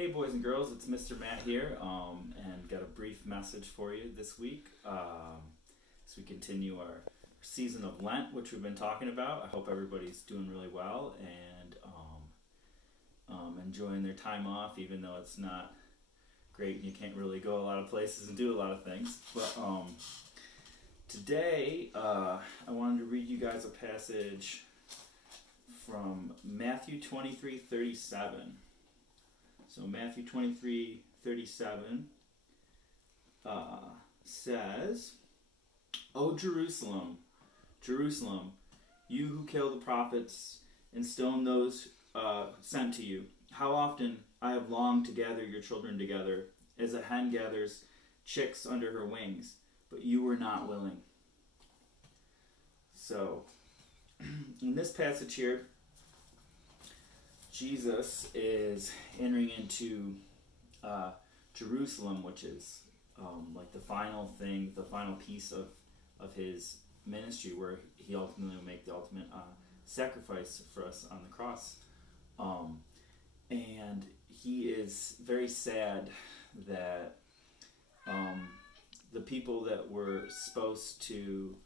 Hey boys and girls, it's Mr. Matt here, and got a brief message for you this week as we continue our season of Lent, which we've been talking about. I hope everybody's doing really well and enjoying their time off, even though it's not great and you can't really go a lot of places and do a lot of things. But today I wanted to read you guys a passage from Matthew 23:37. So Matthew 23:37 says, "O Jerusalem, Jerusalem, you who kill the prophets and stone those sent to you, how often I have longed to gather your children together, as a hen gathers chicks under her wings, but you were not willing." So, in this passage here, Jesus is entering into Jerusalem, which is like the final thing, the final piece of his ministry, where he ultimately will make the ultimate sacrifice for us on the cross. And he is very sad that the people that were supposed to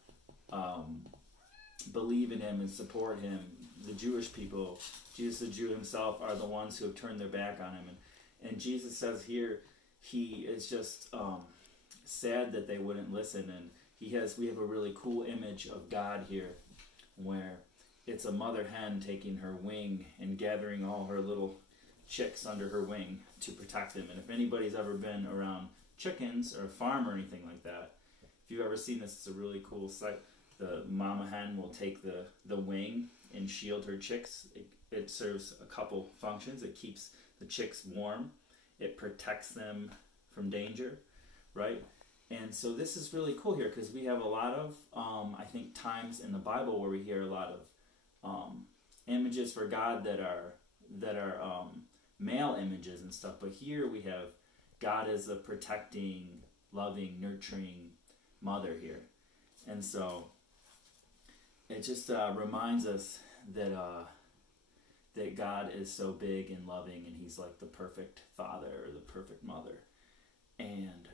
believe in him and support him, the Jewish people, Jesus the Jew himself, are the ones who have turned their back on him. And Jesus says here he is just sad that they wouldn't listen. And we have a really cool image of God here, where it's a mother hen taking her wing and gathering all her little chicks under her wing to protect them. And if anybody's ever been around chickens or a farm or anything like that, if you've ever seen this, it's a really cool sight. The mama hen will take the wing and shield her chicks. It serves a couple functions. It keeps the chicks warm. It protects them from danger, right? And so this is really cool here, because we have a lot of, I think, times in the Bible where we hear a lot of images for God that are male images and stuff. But here we have God as a protecting, loving, nurturing mother here. And so it just reminds us that that God is so big and loving, and he's like the perfect father or the perfect mother. And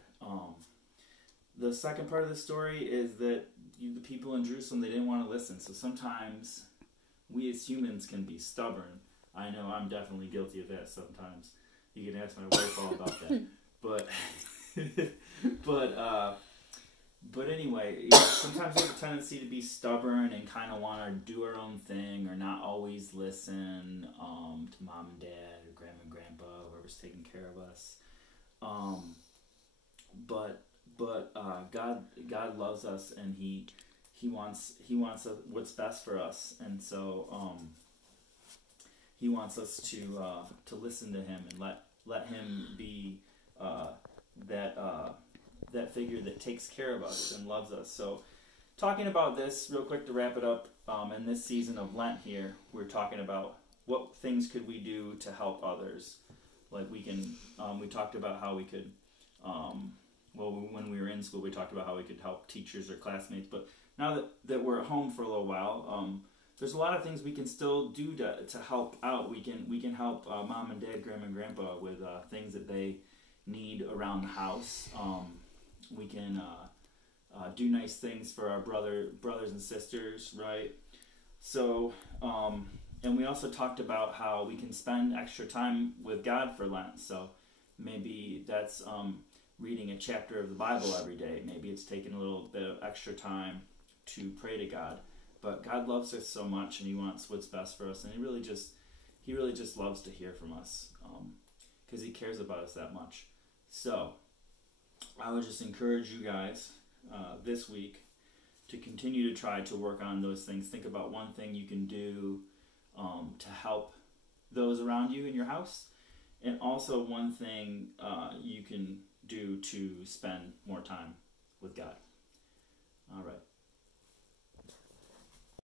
the second part of the story is that the people in Jerusalem, they didn't want to listen. So sometimes we as humans can be stubborn. I know I'm definitely guilty of that sometimes. You can ask my wife all about that. But anyway, sometimes we have a tendency to be stubborn and kind of want to do our own thing, or not always listen to mom and dad or grandma and grandpa, whoever's taking care of us. But God loves us, and he wants what's best for us, and so he wants us to listen to him and let him be that figure that takes care of us and loves us. So, talking about this real quick to wrap it up, in this season of Lent here, we're talking about what things could we do to help others. Like we talked about how we could, when we were in school, we talked about how we could help teachers or classmates. But now that we're at home for a little while, there's a lot of things we can still do to help out. We can help mom and dad, grandma and grandpa with things that they need around the house. We can do nice things for our brothers and sisters, right? So, and we also talked about how we can spend extra time with God for Lent. So maybe that's reading a chapter of the Bible every day. Maybe it's taking a little bit of extra time to pray to God. But God loves us so much, and he wants what's best for us, and he really just loves to hear from us, because he cares about us that much. So I would just encourage you guys this week to continue to try to work on those things. Think about one thing you can do to help those around you in your house, and also one thing you can do to spend more time with God. All right.